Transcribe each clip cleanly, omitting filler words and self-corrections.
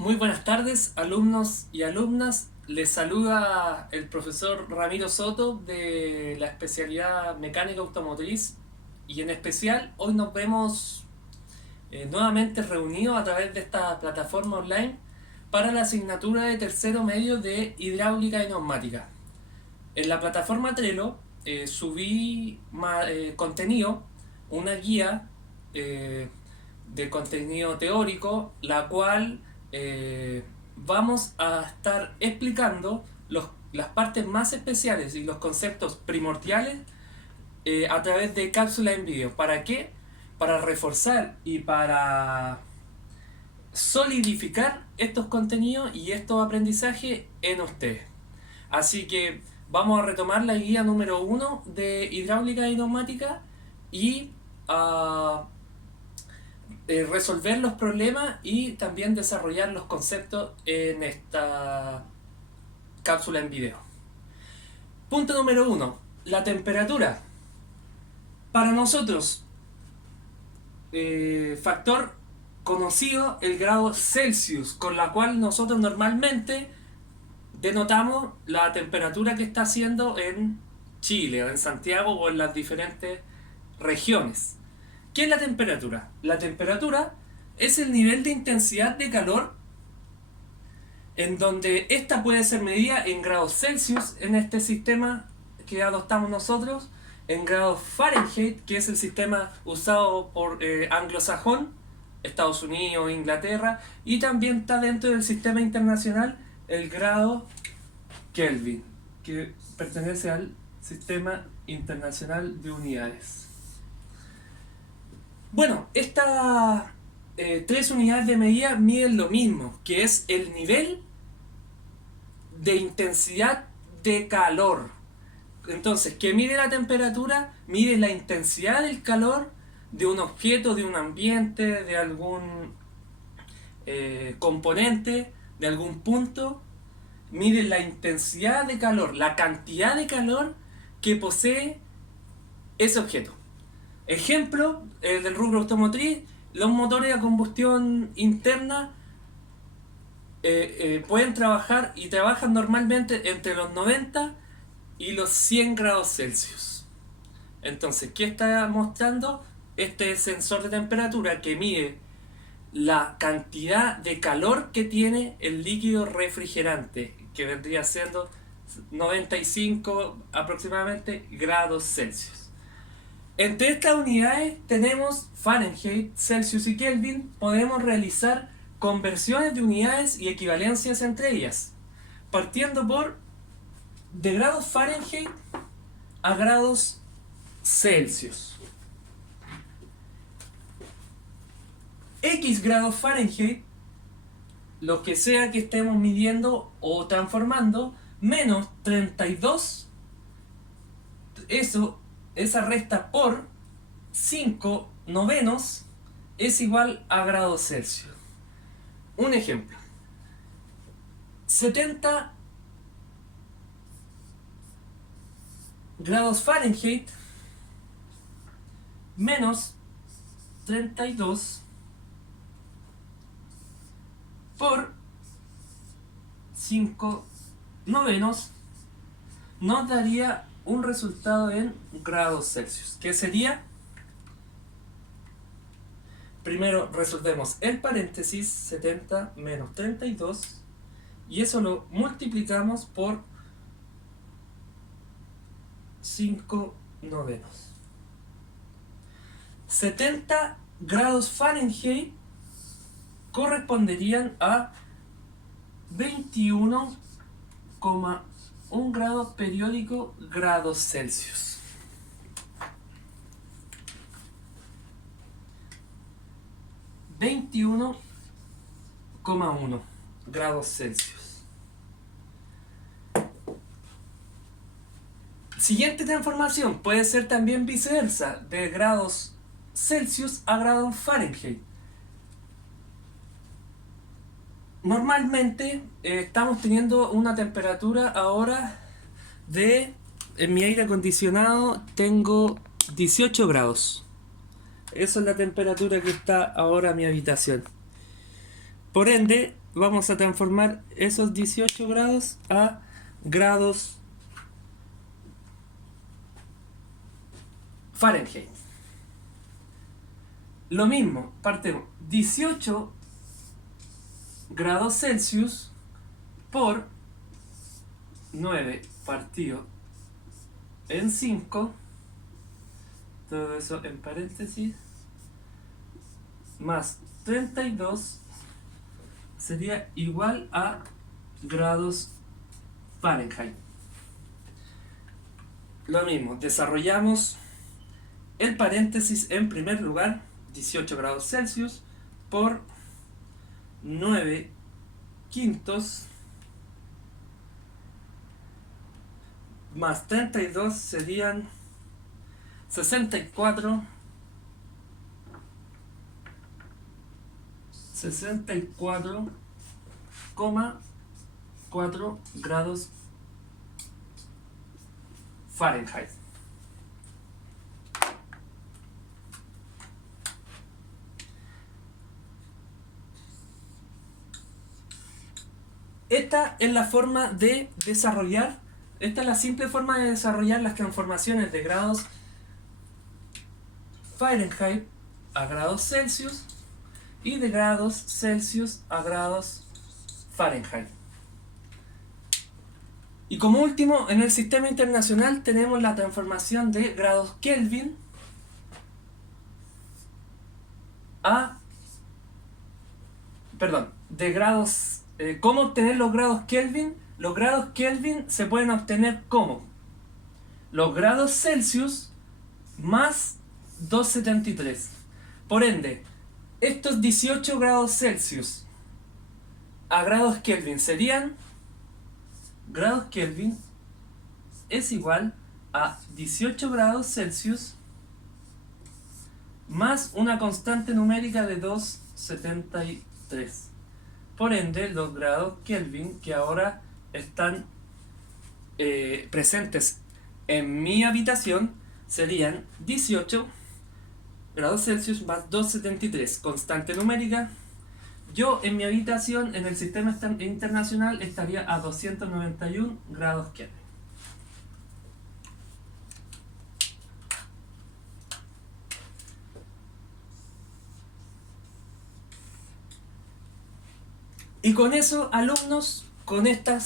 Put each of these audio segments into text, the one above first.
Muy buenas tardes, alumnos y alumnas. Les saluda el profesor Ramiro Soto de la especialidad Mecánica Automotriz y en especial hoy nos vemos nuevamente reunidos a través de esta plataforma online para la asignatura de tercero medio de Hidráulica y Neumática. En la plataforma Trello subí contenido, una guía eh, de contenido teórico, la cual vamos a estar explicando las partes más especiales y los conceptos primordiales a través de cápsulas en vídeo. ¿Para qué? Para reforzar y para solidificar estos contenidos y estos aprendizajes en ustedes. Así que vamos a retomar la guía número 1 de hidráulica y neumática y a resolver los problemas y también desarrollar los conceptos en esta cápsula en video. Punto número 1. La temperatura. Para nosotros, factor conocido, el grado Celsius, con la cual nosotros normalmente denotamos la temperatura que está haciendo en Chile, o en Santiago, o en las diferentes regiones. ¿Qué es la temperatura? La temperatura es el nivel de intensidad de calor en donde esta puede ser medida en grados Celsius en este sistema que adoptamos nosotros, en grados Fahrenheit, que es el sistema usado por anglosajón, Estados Unidos, Inglaterra, y también está dentro del sistema internacional el grado Kelvin, que pertenece al sistema internacional de unidades. Bueno, estas tres unidades de medida miden lo mismo, que es el nivel de intensidad de calor. Entonces, ¿qué mide la temperatura? Mide la intensidad del calor de un objeto, de un ambiente, de algún componente, de algún punto. Mide la intensidad de calor, la cantidad de calor que posee ese objeto. Ejemplo del rubro automotriz, los motores a combustión interna pueden trabajar y trabajan normalmente entre los 90 y los 100 grados Celsius. Entonces, ¿qué está mostrando? Este sensor de temperatura que mide la cantidad de calor que tiene el líquido refrigerante, que vendría siendo 95 aproximadamente grados Celsius. Entre estas unidades tenemos Fahrenheit, Celsius y Kelvin. Podemos realizar conversiones de unidades y equivalencias entre ellas, partiendo por de grados Fahrenheit a grados Celsius. X grados Fahrenheit, lo que sea que estemos midiendo o transformando, menos 32, esa resta por 5 novenos es igual a grados Celsius. Un ejemplo: 70 grados Fahrenheit menos 32 por 5 novenos nos daría un resultado en grados Celsius, que sería, primero resolvemos el paréntesis, 70 menos 32, y eso lo multiplicamos por 5 novenos. 70 grados Fahrenheit corresponderían a 21,1 grado periódico grados Celsius. (21,1 grados Celsius). Siguiente transformación puede ser también viceversa, de grados Celsius a grados Fahrenheit. Normalmente estamos teniendo una temperatura ahora en mi aire acondicionado tengo 18 grados. Esa es la temperatura que está ahora en mi habitación. Por ende, vamos a transformar esos 18 grados a grados Fahrenheit. Lo mismo, partemos 18 grados Celsius por 9 partido en 5, todo eso en paréntesis, más 32 sería igual a grados Fahrenheit. Lo mismo, desarrollamos el paréntesis en primer lugar, 18 grados Celsius por 9 quintos más 32 serían 64,4 grados Fahrenheit. Esta es la forma de desarrollar, esta es la simple forma de desarrollar las transformaciones de grados Fahrenheit a grados Celsius y de grados Celsius a grados Fahrenheit. Y como último, en el sistema internacional tenemos la transformación de grados Kelvin de grados. ¿Cómo obtener los grados Kelvin? Los grados Kelvin se pueden obtener como los grados Celsius más 273. Por ende, estos 18 grados Celsius a grados Kelvin serían, grados Kelvin es igual a 18 grados Celsius más una constante numérica de 273. Por ende, los grados Kelvin que ahora están presentes en mi habitación serían 18 grados Celsius más 273, constante numérica. Yo en mi habitación en el sistema internacional estaría a 291 grados Kelvin. Y con eso, alumnos, con esta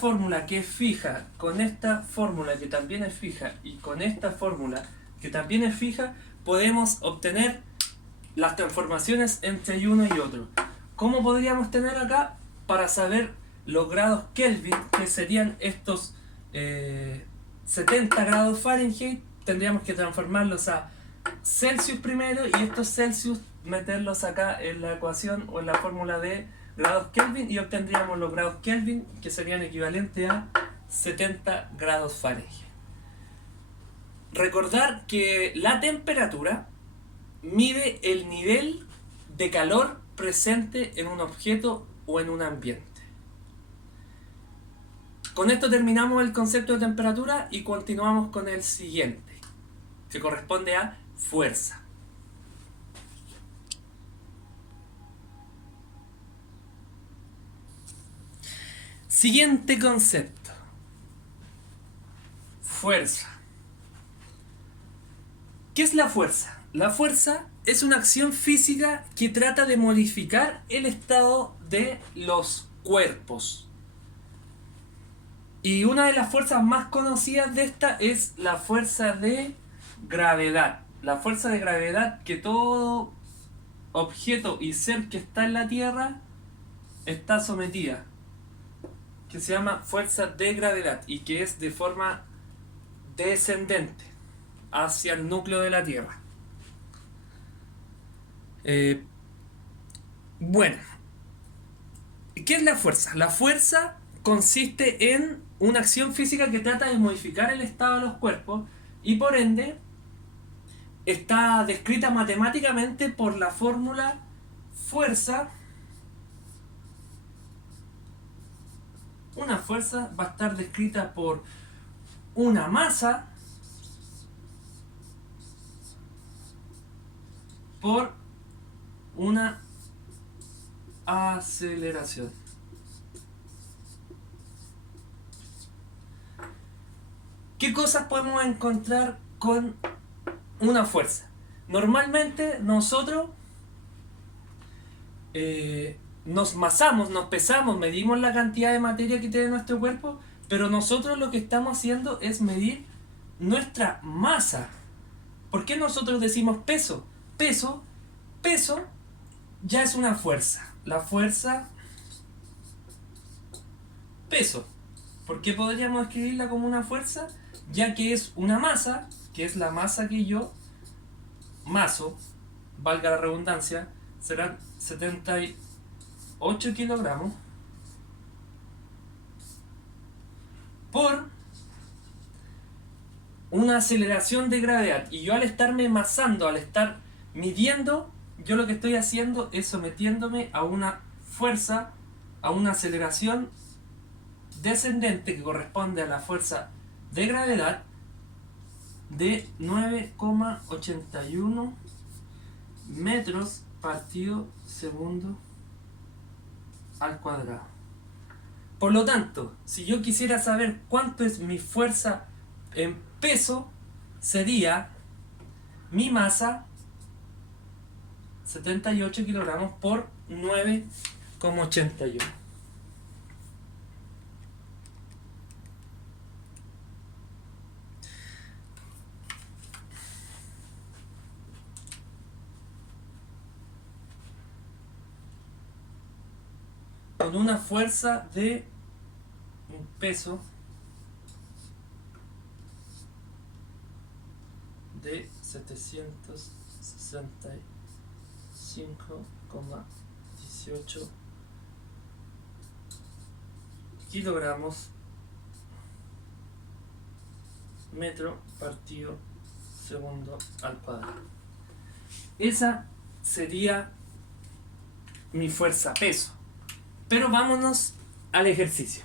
fórmula que es fija, con esta fórmula que también es fija y con esta fórmula que también es fija, podemos obtener las transformaciones entre uno y otro. ¿Cómo podríamos tener acá? Para saber los grados Kelvin, que serían estos 70 grados Fahrenheit, tendríamos que transformarlos a Celsius primero y estos Celsius meterlos acá en la ecuación o en la fórmula de grados Kelvin y obtendríamos los grados Kelvin que serían equivalentes a 70 grados Fahrenheit. Recordar que la temperatura mide el nivel de calor presente en un objeto o en un ambiente. Con esto terminamos el concepto de temperatura y continuamos con el siguiente, que corresponde a fuerza. Siguiente concepto. Fuerza. ¿Qué es la fuerza? La fuerza es una acción física que trata de modificar el estado de los cuerpos. Y una de las fuerzas más conocidas de esta es la fuerza de gravedad. La fuerza de gravedad que todo objeto y ser que está en la Tierra está sometida, que se llama fuerza de gravedad y que es de forma descendente hacia el núcleo de la Tierra. Bueno, ¿qué es la fuerza? La fuerza consiste en una acción física que trata de modificar el estado de los cuerpos y por ende está descrita matemáticamente por la fórmula fuerza. Una fuerza va a estar descrita por una masa por una aceleración. ¿Qué cosas podemos encontrar con una fuerza? Normalmente nosotros nos masamos, nos pesamos, medimos la cantidad de materia que tiene nuestro cuerpo, pero nosotros lo que estamos haciendo es medir nuestra masa. ¿Por qué nosotros decimos peso? Peso ya es una fuerza. La fuerza, peso. ¿Por qué podríamos escribirla como una fuerza? Ya que es una masa, que es la masa que yo maso, valga la redundancia, serán 78 kilogramos por una aceleración de gravedad. Y yo al estarme masando, al estar midiendo, yo lo que estoy haciendo es sometiéndome a una fuerza, a una aceleración descendente que corresponde a la fuerza de gravedad de 9,81 metros partido segundo al cuadrado. Por lo tanto, si yo quisiera saber cuánto es mi fuerza en peso, sería mi masa 78 kilogramos por 9,81. Con una fuerza de un peso de 765,18 kilogramos metro partido segundo al cuadrado. Esa sería mi fuerza peso. Pero vámonos al ejercicio.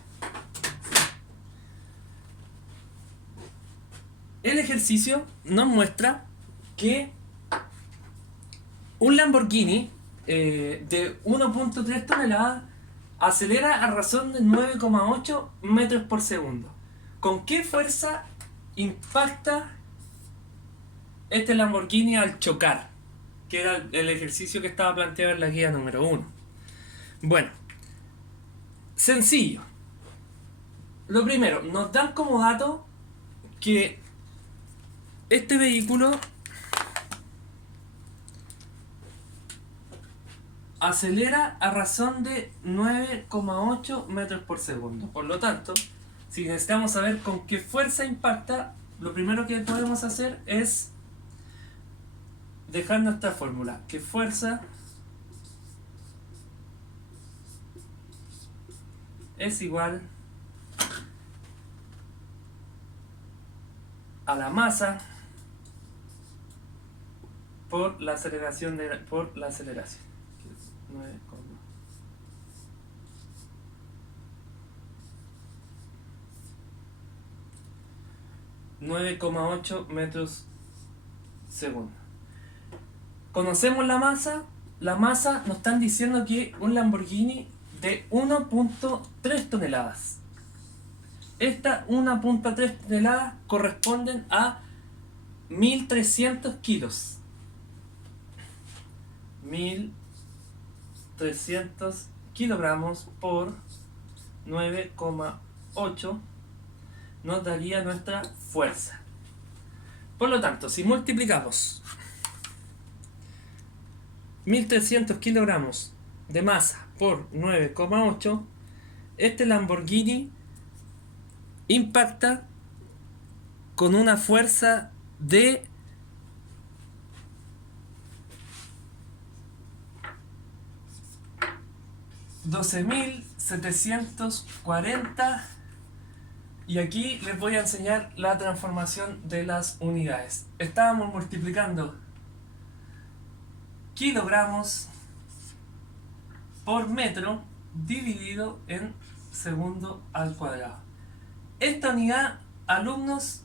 El ejercicio nos muestra que un Lamborghini de 1.3 toneladas acelera a razón de 9,8 metros por segundo. ¿Con qué fuerza impacta este Lamborghini al chocar? Que era el ejercicio que estaba planteado en la guía número 1. Bueno, sencillo. Lo primero, nos dan como dato que este vehículo acelera a razón de 9,8 metros por segundo. Por lo tanto, si necesitamos saber con qué fuerza impacta, lo primero que podemos hacer es dejar nuestra fórmula. ¿Qué fuerza es igual a la masa por la aceleración por la aceleración, que es 9,8 metros segundo. Conocemos la masa. La masa nos están diciendo que un Lamborghini de 1.3 toneladas. Estas 1.3 toneladas corresponden a 1300 kilos. 1300 kilogramos por 9,8 nos daría nuestra fuerza. Por lo tanto, si multiplicamos 1300 kilogramos de masa por 9,8, este Lamborghini impacta con una fuerza de 12.740, y aquí les voy a enseñar la transformación de las unidades. Estábamos multiplicando kilogramos por metro dividido en segundo al cuadrado. Esta unidad, alumnos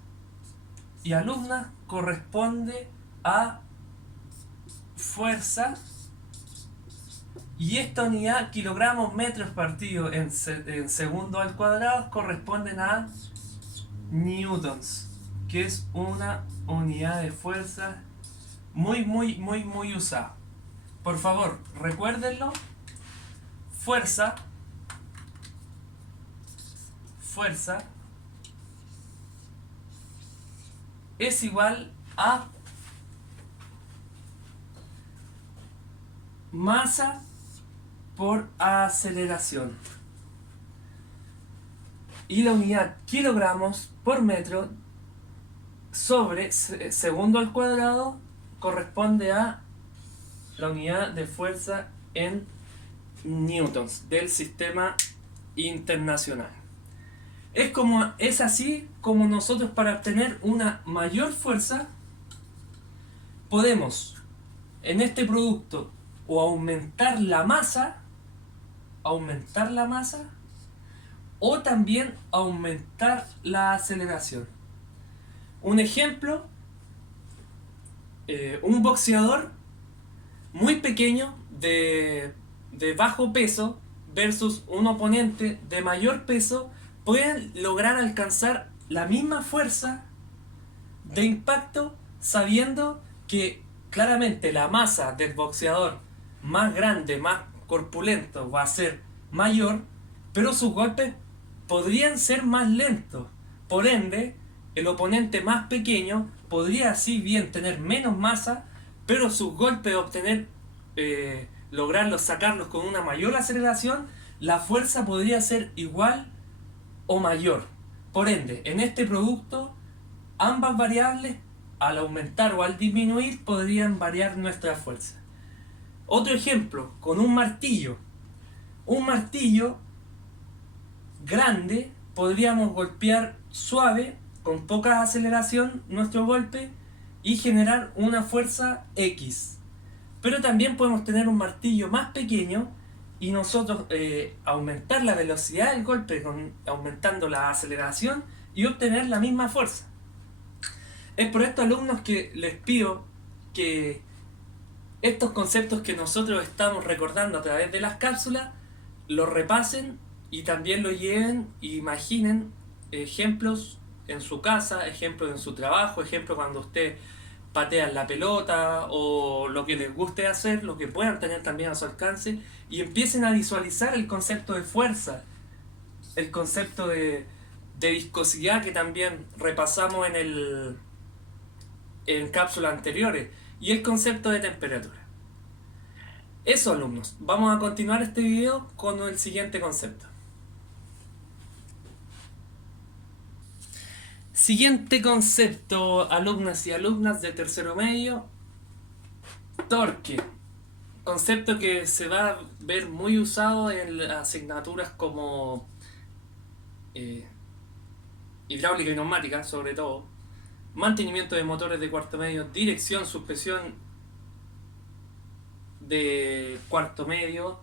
y alumnas, corresponde a fuerza Y esta unidad, kilogramos metros partido en segundo al cuadrado, corresponden a newtons, que es una unidad de fuerza muy usada. Por favor, recuérdenlo. Fuerza, fuerza es igual a masa por aceleración. Y la unidad kilogramos por metro sobre segundo al cuadrado corresponde a la unidad de fuerza en newtons del sistema internacional. Es así como nosotros, para obtener una mayor fuerza, podemos en este producto o aumentar la masa o también aumentar la aceleración. Un ejemplo, un boxeador muy pequeño de bajo peso versus un oponente de mayor peso pueden lograr alcanzar la misma fuerza de impacto, sabiendo que claramente la masa del boxeador más grande, más corpulento, va a ser mayor, pero sus golpes podrían ser más lentos. Por ende, el oponente más pequeño podría así bien tener menos masa, pero sus golpes obtener, lograrlos, sacarlos con una mayor aceleración, la fuerza podría ser igual o mayor. Por ende, en este producto, ambas variables, al aumentar o al disminuir, podrían variar nuestra fuerza. Otro ejemplo, con un martillo. Un martillo grande podríamos golpear suave, con poca aceleración, nuestro golpe y generar una fuerza X. Pero también podemos tener un martillo más pequeño y nosotros aumentar la velocidad del golpe aumentando la aceleración y obtener la misma fuerza. Es por esto, alumnos, que les pido que estos conceptos que nosotros estamos recordando a través de las cápsulas los repasen y también lo lleven e imaginen ejemplos en su casa, ejemplos en su trabajo, ejemplos cuando usted patean la pelota o lo que les guste hacer, lo que puedan tener también a su alcance, y empiecen a visualizar el concepto de fuerza, el concepto de viscosidad que también repasamos en cápsulas anteriores, y el concepto de temperatura. Eso, alumnos, vamos a continuar este video con el siguiente concepto. Siguiente concepto, alumnas y alumnas de tercero medio: torque. Concepto que se va a ver muy usado en asignaturas como hidráulica y neumática, sobre todo, mantenimiento de motores de cuarto medio, dirección, suspensión de cuarto medio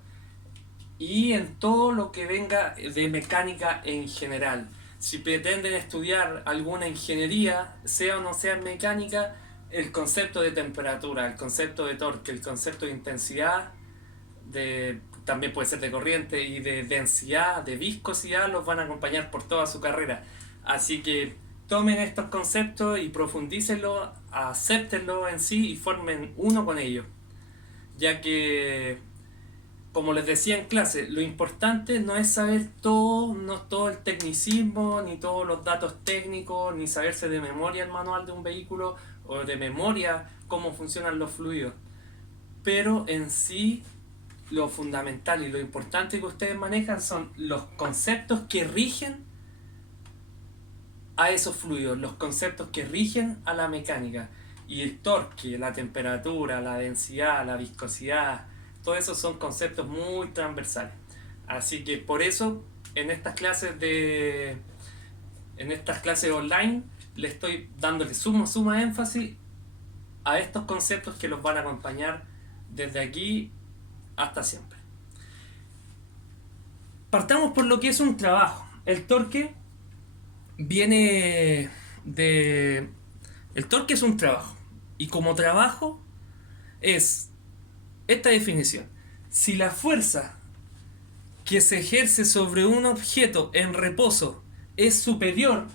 y en todo lo que venga de mecánica en general. Si pretenden estudiar alguna ingeniería, sea o no sea mecánica, el concepto de temperatura, el concepto de torque, el concepto de intensidad, también puede ser de corriente, y de densidad, de viscosidad, los van a acompañar por toda su carrera. Así que tomen estos conceptos y profundícenlos, acéptenlos en sí y formen uno con ellos. Ya que, como les decía en clase, lo importante no es saber todo, no todo el tecnicismo, ni todos los datos técnicos, ni saberse de memoria el manual de un vehículo o de memoria cómo funcionan los fluidos. Pero en sí, lo fundamental y lo importante que ustedes manejan son los conceptos que rigen a esos fluidos, los conceptos que rigen a la mecánica. Y el torque, la temperatura, la densidad, la viscosidad, todos esos son conceptos muy transversales. Así que por eso en estas clases online le estoy dándole suma énfasis a estos conceptos que los van a acompañar desde aquí hasta siempre. Partamos por lo que es un trabajo. El torque viene de... El torque es un trabajo. Y como trabajo es esta definición: Si la fuerza que se ejerce sobre un objeto en reposo es superior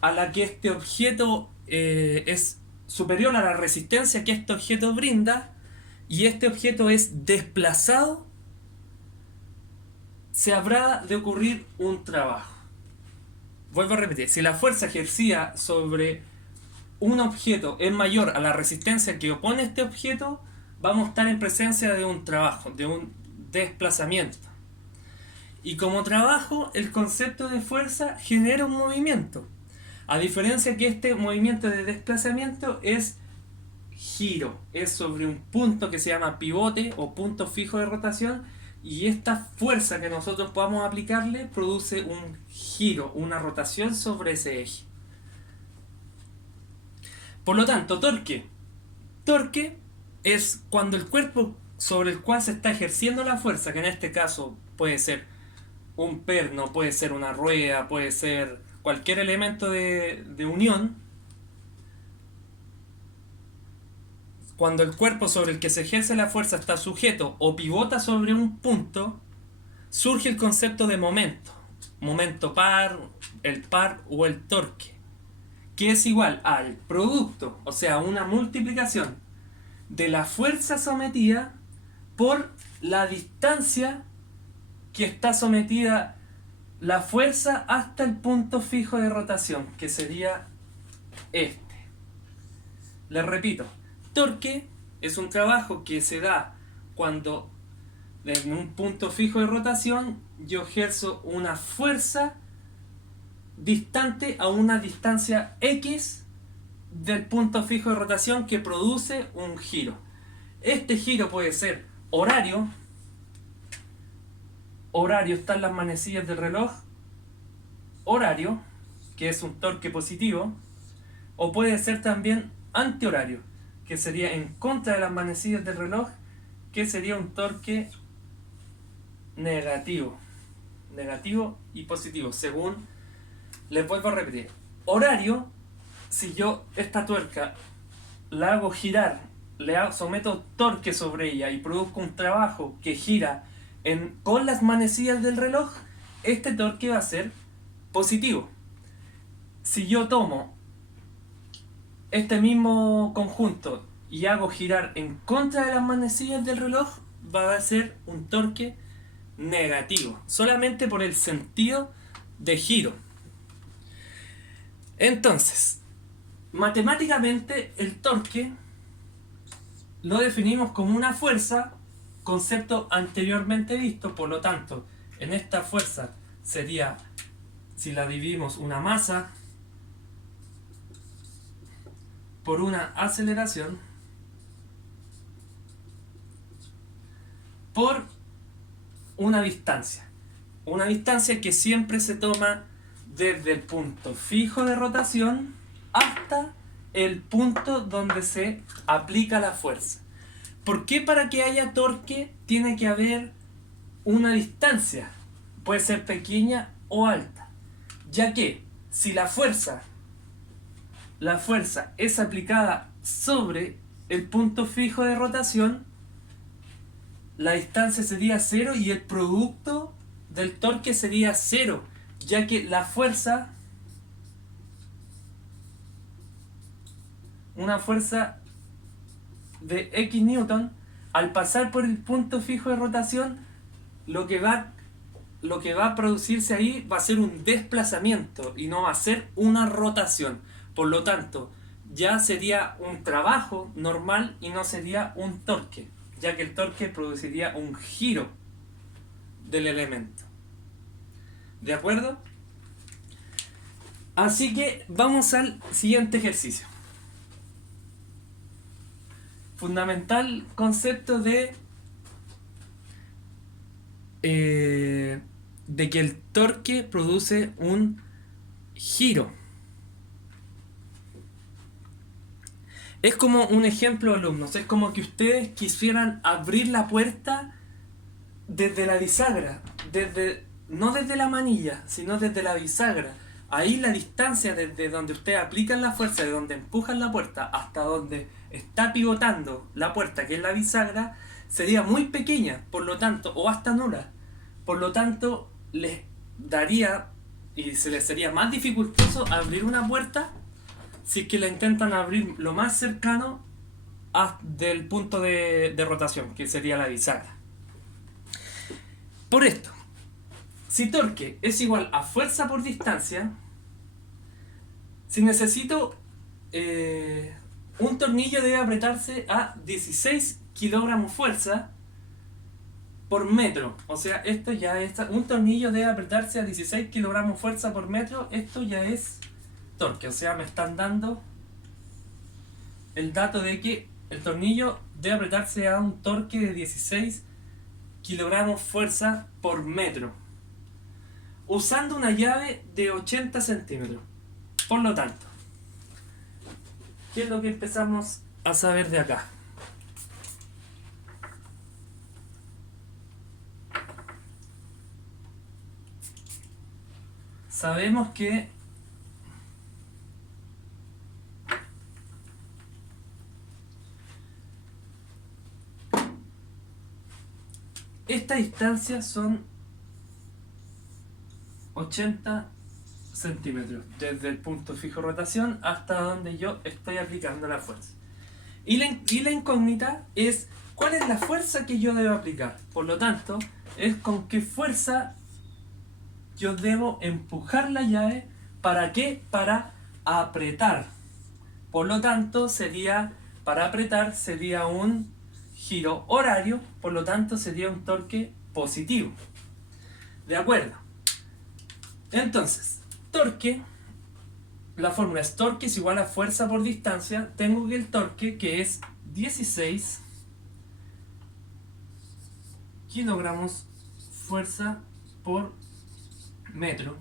a la que este objeto es superior a la resistencia que este objeto brinda, y este objeto es desplazado, se habrá de ocurrir un trabajo. Vuelvo a repetir, si la fuerza ejercida sobre un objeto es mayor a la resistencia que opone este objeto, vamos a estar en presencia de un trabajo, de un desplazamiento. Y como trabajo, el concepto de fuerza genera un movimiento. A diferencia que este movimiento de desplazamiento es giro, es sobre un punto que se llama pivote o punto fijo de rotación, y esta fuerza que nosotros podamos aplicarle produce un giro, una rotación sobre ese eje. Por lo tanto, torque. Torque es cuando el cuerpo sobre el cual se está ejerciendo la fuerza, que en este caso puede ser un perno, puede ser una rueda, puede ser cualquier elemento de unión, cuando el cuerpo sobre el que se ejerce la fuerza está sujeto o pivota sobre un punto, surge el concepto de momento. Momento par, el par o el torque, que es igual al producto, o sea, una multiplicación de la fuerza sometida por la distancia que está sometida la fuerza hasta el punto fijo de rotación, que sería este. Les repito, torque es un trabajo que se da cuando en un punto fijo de rotación yo ejerzo una fuerza distante a una distancia X del punto fijo de rotación que produce un giro. Este giro puede ser horario están las manecillas del reloj, horario, que es un torque positivo, o puede ser también antihorario, que sería en contra de las manecillas del reloj, que sería un torque negativo y positivo, según, les vuelvo a repetir, horario, si yo esta tuerca la hago girar, someto torque sobre ella y produzco un trabajo que gira con las manecillas del reloj, este torque va a ser positivo. Si yo tomo este mismo conjunto y hago girar en contra de las manecillas del reloj, va a ser un torque negativo, solamente por el sentido de giro. Entonces, matemáticamente el torque lo definimos como una fuerza, concepto anteriormente visto. Por lo tanto, en esta fuerza sería, si la dividimos, una masa por una aceleración por una distancia que siempre se toma desde el punto fijo de rotación hasta el punto donde se aplica la fuerza. ¿Por qué para que haya torque tiene que haber una distancia? Puede ser pequeña o alta, ya que si la fuerza es aplicada sobre el punto fijo de rotación, la distancia sería cero y el producto del torque sería cero, ya que la fuerza, una fuerza de X newton, al pasar por el punto fijo de rotación, lo que va a producirse ahí va a ser un desplazamiento y no va a ser una rotación. Por lo tanto, ya sería un trabajo normal y no sería un torque, ya que el torque produciría un giro del elemento. ¿De acuerdo? Así que vamos al siguiente ejercicio. Fundamental concepto de que el torque produce un giro. Es como un ejemplo, alumnos, es como que ustedes quisieran abrir la puerta desde la bisagra, no desde la manilla, sino desde la bisagra. ahí la distancia desde donde ustedes aplican la fuerza, de donde empujan la puerta hasta donde está pivotando la puerta, que es la bisagra, sería muy pequeña, por lo tanto, o hasta nula. Por lo tanto, les daría y se les sería más dificultoso abrir una puerta si es que la intentan abrir lo más cercano del punto de rotación, que sería la bisagra. Por esto, si torque es igual a fuerza por distancia, si necesito un tornillo debe apretarse a 16 kilogramos fuerza por metro. O sea, esto ya es... Un tornillo debe apretarse a 16 kilogramos fuerza por metro. Esto ya es torque. O sea, me están dando el dato de que el tornillo debe apretarse a un torque de 16 kilogramos fuerza por metro, usando una llave de 80 centímetros. Por lo tanto, ¿qué es lo que empezamos a saber de acá? Sabemos que esta distancia son 80 centímetros desde el punto fijo de rotación hasta donde yo estoy aplicando la fuerza. Y la incógnita es cuál es la fuerza que yo debo aplicar. Por lo tanto, es con qué fuerza yo debo empujar la llave. ¿Para qué? Para apretar. Por lo tanto, para apretar sería un giro horario, por lo tanto sería un torque positivo. ¿De acuerdo? Entonces, torque, la fórmula es torque es igual a fuerza por distancia. Tengo que el torque, que es 16 kilogramos fuerza por metro,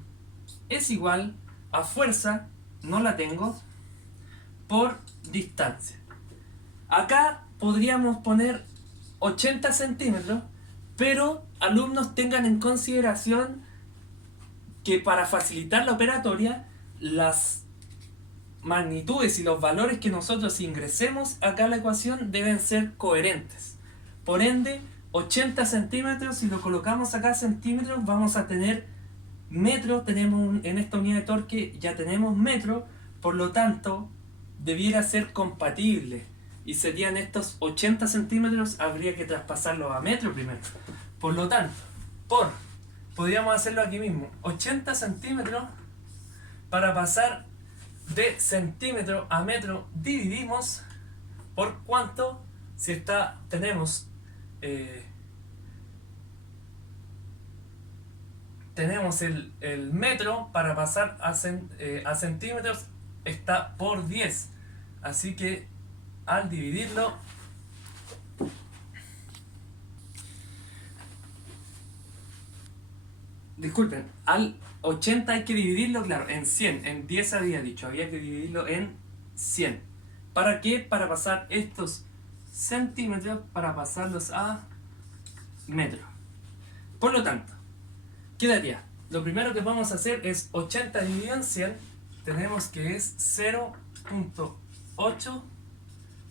es igual a fuerza, no la tengo, por distancia. Acá podríamos poner 80 centímetros, pero alumnos tengan en consideración que para facilitar la operatoria, las magnitudes y los valores que nosotros ingresemos acá a la ecuación deben ser coherentes. Por ende, 80 centímetros, si lo colocamos acá centímetros, vamos a tener metro. Tenemos en esta unidad de torque, ya tenemos metro, por lo tanto, debiera ser compatible. Y serían estos 80 centímetros, habría que traspasarlos a metro primero. Por lo tanto, podríamos hacerlo aquí mismo, 80 centímetros, para pasar de centímetro a metro, dividimos por cuánto, si tenemos el metro, para pasar a centímetros está por 10, así que al dividirlo, disculpen, al 80 hay que dividirlo, claro, en 100, en 10 había que dividirlo en 100. ¿Para qué? Para pasar estos centímetros, para pasarlos a metros. Por lo tanto, ¿qué daría? Lo primero que vamos a hacer es 80 dividido en 100, tenemos que es 0.8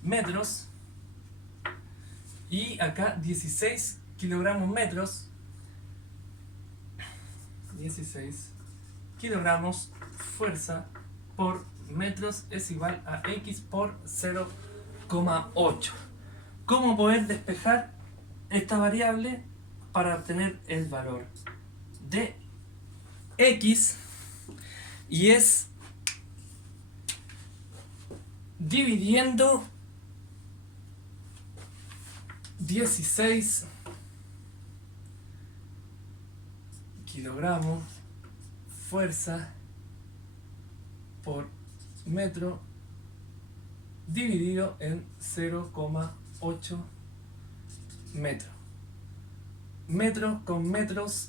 metros, y acá 16 kilogramos metros, 16 kilogramos fuerza por metros es igual a x por 0,8. ¿Cómo poder despejar esta variable para obtener el valor de x? Y es dividiendo 16 kilogramos fuerza por metro dividido en 0,8 metros. Metros con metros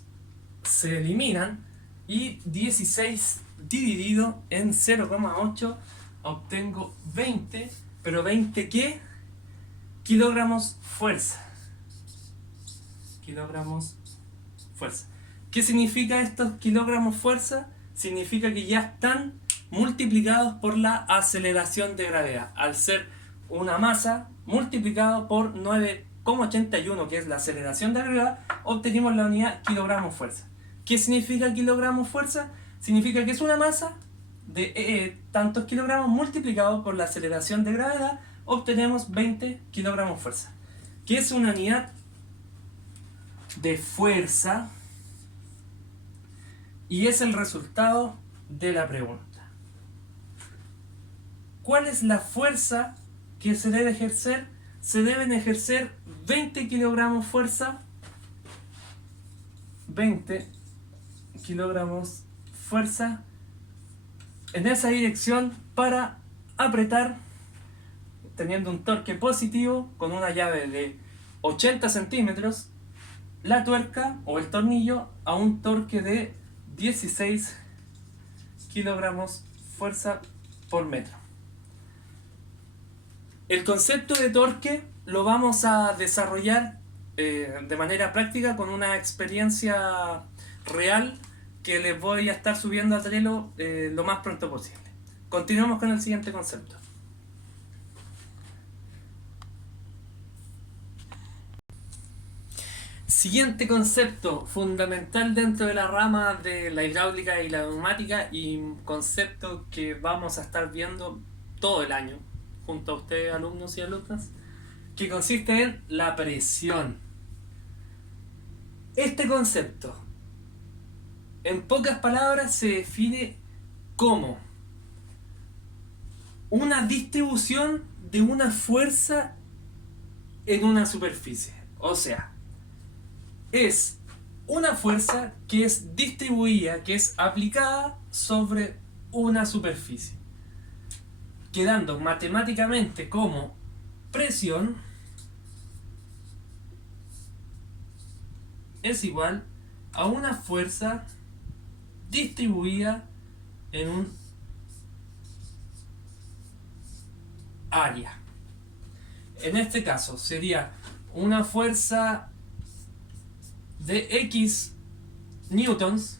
se eliminan y 16 dividido en 0,8 obtengo 20, pero 20 ¿qué? Kilogramos fuerza. Kilogramos fuerza. ¿Qué significa estos kilogramos fuerza? significa que ya están multiplicados por la aceleración de gravedad. Al ser una masa multiplicado por 9,81, que es la aceleración de gravedad, obtenemos la unidad kilogramos fuerza. ¿Qué significa kilogramos fuerza? Significa que es una masa de tantos kilogramos multiplicado por la aceleración de gravedad, obtenemos 20 kilogramos fuerza, que es una unidad de fuerza, y es el resultado de la pregunta. ¿Cuál es la fuerza que se debe ejercer? Se deben ejercer 20 kilogramos fuerza, 20 kilogramos fuerza en esa dirección para apretar, teniendo un torque positivo con una llave de 80 centímetros, la tuerca o el tornillo a un torque de 16 kilogramos fuerza por metro. El concepto de torque lo vamos a desarrollar de manera práctica con una experiencia real que les voy a estar subiendo a Trello lo más pronto posible. Continuamos con el siguiente concepto. Siguiente concepto fundamental dentro de la rama de la hidráulica y la neumática, y un concepto que vamos a estar viendo todo el año junto a ustedes, alumnos y alumnas, que consiste en la presión. Este concepto, en pocas palabras, se define como una distribución de una fuerza en una superficie. O sea, es una fuerza que es distribuida, que es aplicada sobre una superficie, quedando matemáticamente como presión es igual a una fuerza distribuida en un área. En este caso sería una fuerza de X newtons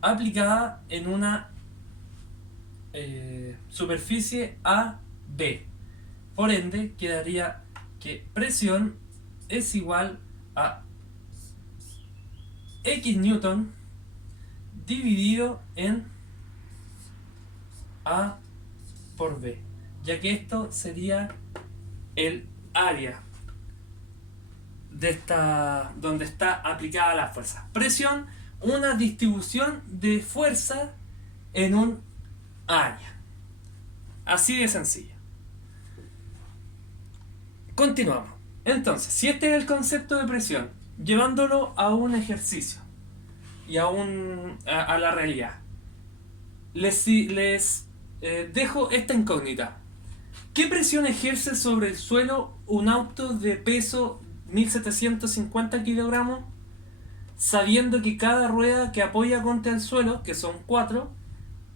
aplicada en una superficie AB. Por ende, quedaría que presión es igual a X newton dividido en A por B, ya que esto sería el área de donde está aplicada la fuerza. Presión, una distribución de fuerza en un área. Así de sencillo. Continuamos. Entonces, si este es el concepto de presión, llevándolo a un ejercicio y a la realidad, les dejo esta incógnita. ¿Qué presión ejerce sobre el suelo un auto de peso 1750 kilogramos, sabiendo que cada rueda que apoya contra el suelo, que son 4,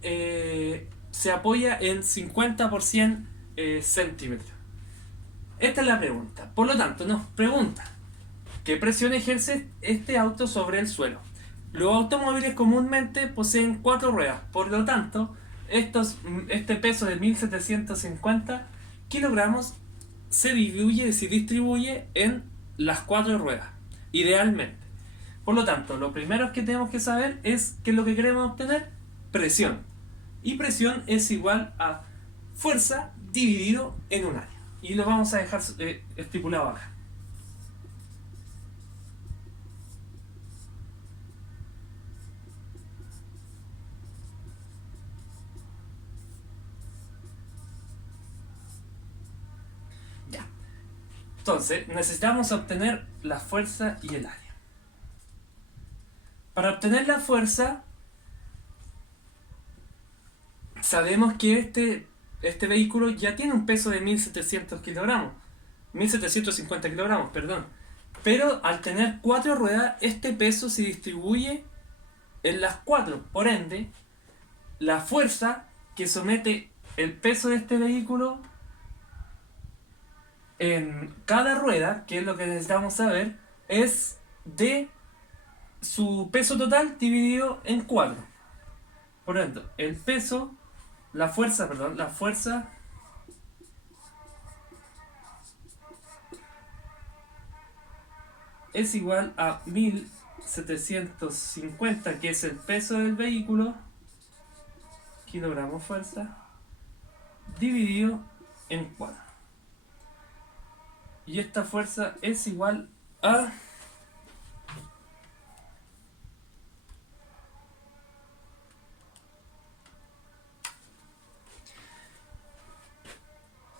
se apoya en 50 por 100 centímetros? Esta es la pregunta. Por lo tanto, nos pregunta ¿qué presión ejerce este auto sobre el suelo? Los automóviles comúnmente poseen 4 ruedas, por lo tanto, este peso de 1750 kilogramos se distribuye en las 4 ruedas, idealmente. Por lo tanto, lo primero que tenemos que saber es qué es lo que queremos obtener: presión. Y presión es igual a fuerza dividido en un área. Y lo vamos a dejar estipulado acá. Ya. Entonces, necesitamos obtener la fuerza y el área. Para obtener la fuerza, sabemos que este vehículo ya tiene un peso de 1700 kilogramos, 1750 kilogramos, perdón. Pero al tener 4 ruedas, este peso se distribuye en las 4. Por ende, la fuerza que somete el peso de este vehículo en cada rueda, que es lo que necesitamos saber, es de su peso total dividido en 4. Por lo tanto, el peso, la fuerza, perdón, la fuerza es igual a 1750, que es el peso del vehículo, kilogramos fuerza, dividido en 4. Y esta fuerza es igual a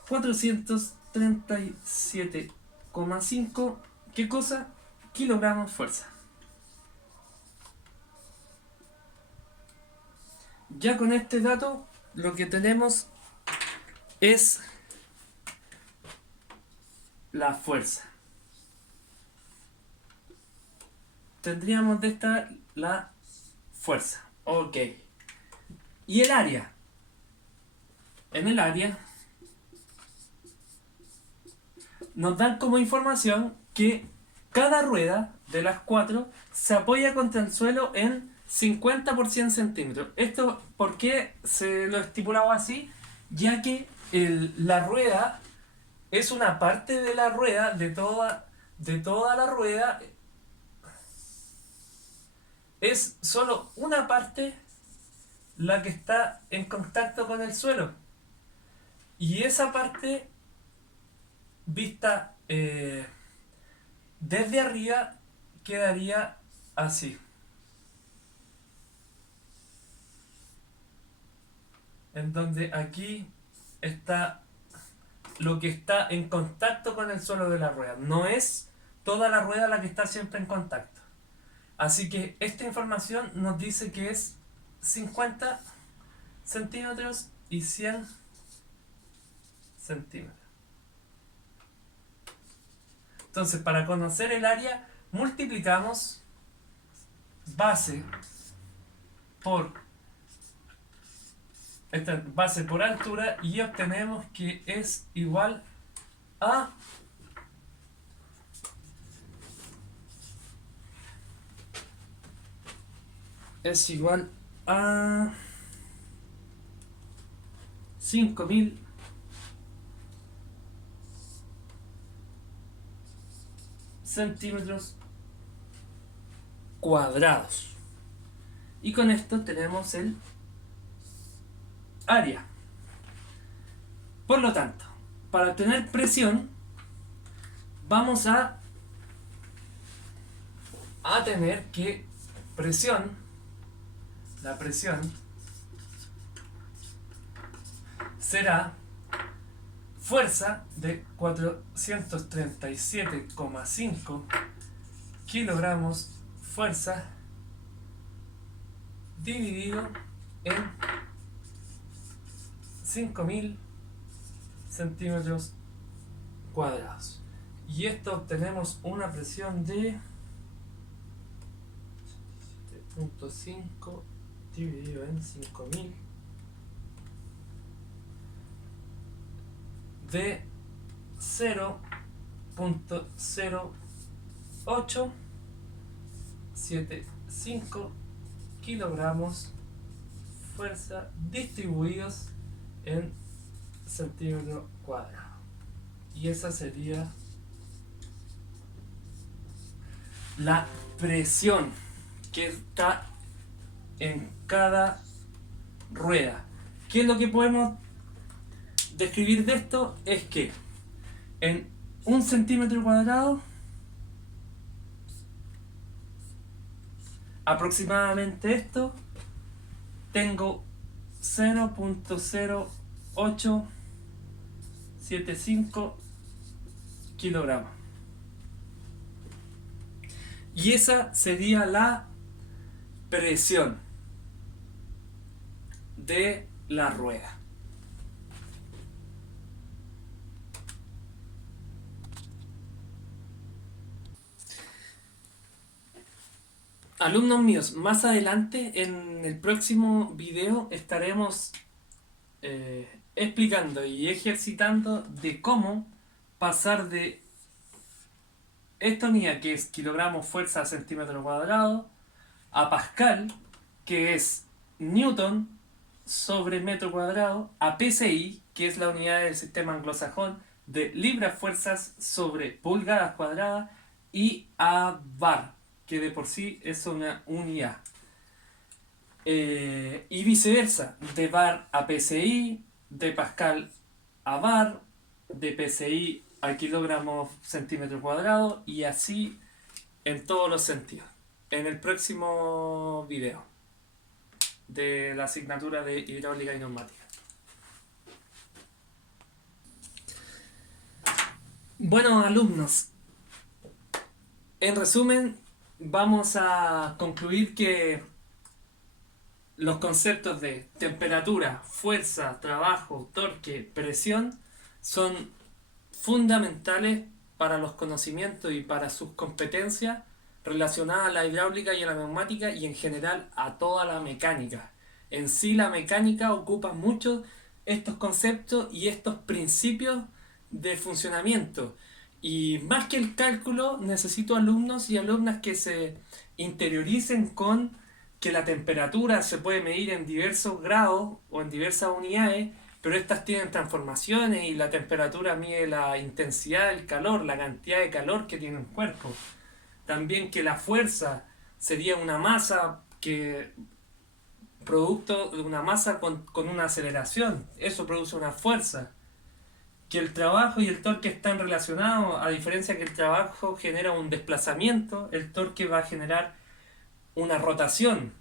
437,5, ¿qué cosa? Kilogramos fuerza. Ya con este dato lo que tenemos es la fuerza. Tendríamos de esta la fuerza. Ok. ¿Y el área? En el área nos dan como información que cada rueda de las 4 se apoya contra el suelo en 50 por 100 centímetros. ¿Esto por qué se lo estipulaba así? Ya que la rueda es una parte de la rueda, de toda la rueda, es solo una parte la que está en contacto con el suelo. Y esa parte, vista desde arriba, quedaría así. En donde aquí está lo que está en contacto con el suelo de la rueda. No es toda la rueda la que está siempre en contacto. Así que esta información nos dice que es 50 centímetros y 100 centímetros. Entonces, para conocer el área, multiplicamos base por esta base por altura y obtenemos que es igual a es igual a 5000 centímetros cuadrados. Y con esto tenemos el área. Por lo tanto, para obtener presión, vamos a tener que la presión será fuerza de 437,5 kilogramos fuerza dividido en 5000 centímetros cuadrados. Y esto obtenemos una presión de 7.5 dividido en 5000 de 0.0875 kilogramos fuerza distribuidos en centímetro cuadrado. Y esa sería la presión que está en cada rueda. ¿Qué es lo que podemos describir de esto? Es que en un centímetro cuadrado aproximadamente esto tengo 0.0875 kilogramos. Y esa sería la presión de la rueda. Alumnos míos, más adelante en el próximo video estaremos explicando y ejercitando de cómo pasar de esta unidad, que es kilogramos fuerza a centímetro cuadrado, a Pascal, que es Newton sobre metro cuadrado, a PSI, que es la unidad del sistema anglosajón, de libras-fuerzas sobre pulgadas cuadradas, y a bar, que de por sí es una unidad. Y viceversa, de bar a PSI, de Pascal a bar, de PSI a kilogramos centímetro cuadrado, y así en todos los sentidos. En el próximo video de la asignatura de hidráulica y neumática. Bueno, alumnos, en resumen, vamos a concluir que los conceptos de temperatura, fuerza, trabajo, torque, presión son fundamentales para los conocimientos y para sus competencias relacionadas a la hidráulica y a la neumática y en general a toda la mecánica. En sí la mecánica ocupa mucho estos conceptos y estos principios de funcionamiento. Y más que el cálculo, necesito alumnos y alumnas que se interioricen con que la temperatura se puede medir en diversos grados o en diversas unidades, pero estas tienen transformaciones y la temperatura mide la intensidad del calor, la cantidad de calor que tiene un cuerpo. También que la fuerza sería una masa que producto de una masa con una aceleración, eso produce una fuerza. Que el trabajo y el torque están relacionados, a diferencia que el trabajo genera un desplazamiento, el torque va a generar una rotación.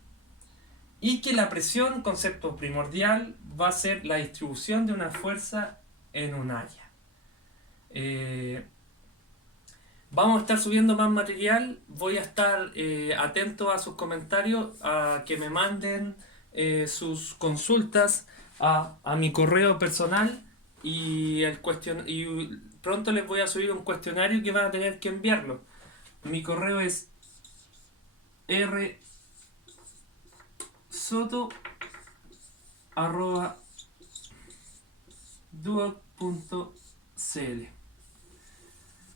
Y que la presión, concepto primordial, va a ser la distribución de una fuerza en un área. Vamos a estar subiendo más material, voy a estar atento a sus comentarios, a que me manden sus consultas a mi correo personal y pronto les voy a subir un cuestionario que van a tener que enviarlo. Mi correo es rsoto@duoc.cl.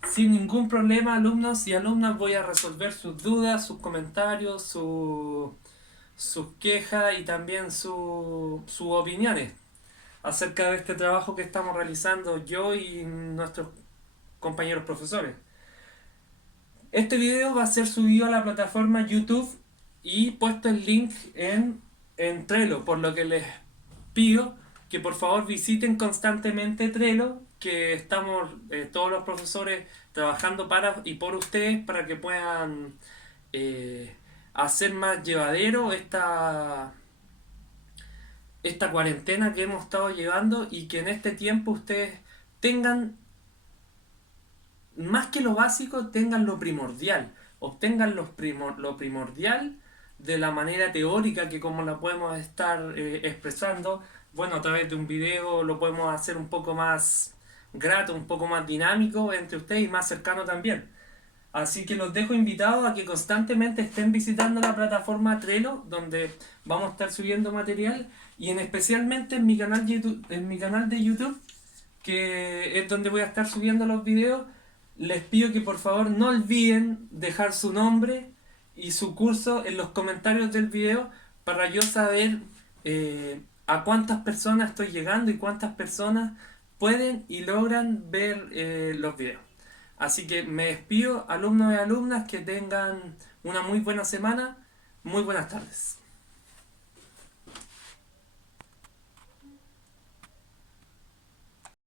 Sin ningún problema, alumnos y alumnas, voy a resolver sus dudas, sus comentarios, sus quejas y también sus opiniones acerca de este trabajo que estamos realizando yo y nuestros compañeros profesores. Este video va a ser subido a la plataforma YouTube y puesto el link en Trello, por lo que les pido que por favor visiten constantemente Trello, que estamos todos los profesores trabajando para y por ustedes para que puedan hacer más llevadero esta cuarentena que hemos estado llevando y que en este tiempo ustedes tengan más que lo básico, tengan lo primordial, obtengan lo primordial de la manera teórica que como la podemos estar expresando, bueno, a través de un video lo podemos hacer un poco más grato, un poco más dinámico entre ustedes y más cercano también. Así que los dejo invitados a que constantemente estén visitando la plataforma Trello, donde vamos a estar subiendo material, y especialmente en mi canal de YouTube, que es donde voy a estar subiendo los videos. Les pido que por favor no olviden dejar su nombre y su curso en los comentarios del video para yo saber a cuántas personas estoy llegando y cuántas personas pueden y logran ver los videos. Así que me despido, alumnos y alumnas, que tengan una muy buena semana, muy buenas tardes.